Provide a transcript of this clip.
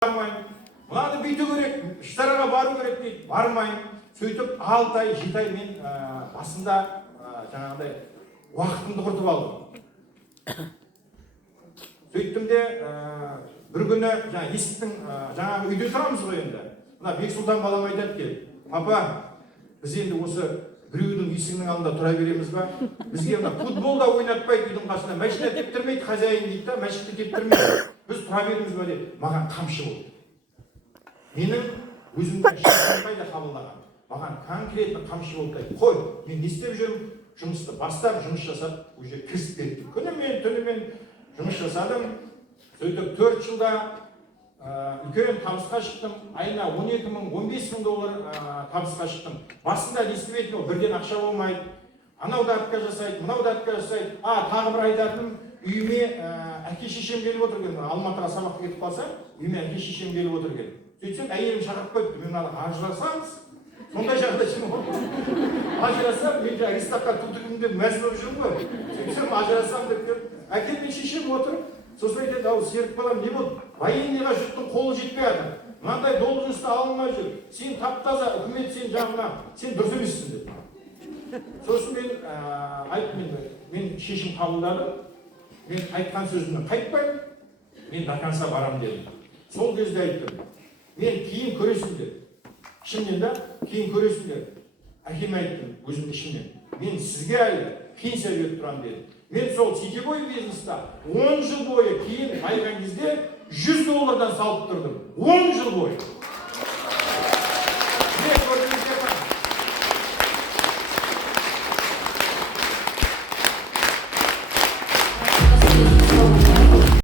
бармаймын. Мынаны бүйту керек, іс-шараға бару керек дейді, бармаймын. Сөйтіп 6 ай, 7 ай мен басында жаңағыдай уақытымды құртып алдым. Сөйттім де бір күні есіктің жаңағы үйде тұрамыз ғой енді. Мына Бексұлтан балам айтады келіп, папа, біз енді осы біреудің есігінің алдында тұра береміз ба? Бізге мына футбол да ойнатпайды үйдің қасында, машина тептірмейді, хозяин дейді да, машина тептірмейді. Біз тұра береміз ба деп, маған қамшы болды. Менің өзімді шақырмай да қабылдаған. Маған конкретно қамшы болды. Қой, мен не істеп жүрмін? Жұмысты бастап, жұмыс жасап, уже кірісіп кеттім. Күнімен, түнімен жұмыс жасадым. Сөйтіп 4 жылда үлкен табысқа шықтым. Айына 12 мың, 15 мың доллар табысқа шықтым. Басында естіп едім, бірден ақша болмайды. Анау да артқа жасайды, мынау да артқа жасайды. Тағы бір айтатыным, үйіме әке шешем келіп отыр екен. Алматыға сабаққа кетіп қалса, үйіме әке шешем келіп отыр екен. Сөйтсем, әйелім шақырып қойыпты, мен ажырасамыз. Сондай жағдай үшін ажырасам, мен Аристокқа тудырдым деп мәз болып жүрмін ғой. Сөйтсем, ажырасам деп әкем мен шешем отыр. Сосын айтады, ау Серік балам, не болды? Военныйға жұрттың қолы жетпей жатыр. Мынандай должностьты алынмай жүр. Сен тап-таза, үкімет сен жағына, сен дұрыс емессің деп. Сосын мен шешім қабылдадым. Мен айтқан сөзімнен қайтпаймын. Мен до конца барам дедім. Сол кезде айттым. Мен кейін көресіңдер. Ішімнен да, кейін көресіңдер. Әкеме айттым, өзім ішімнен. Мен сізге әлі пенсия беріп тұрам дедім. Мен сол сетевой бизнеста 10 жыл бойы кейін айған кезде $100 салып тұрдым. 10 жыл бойы.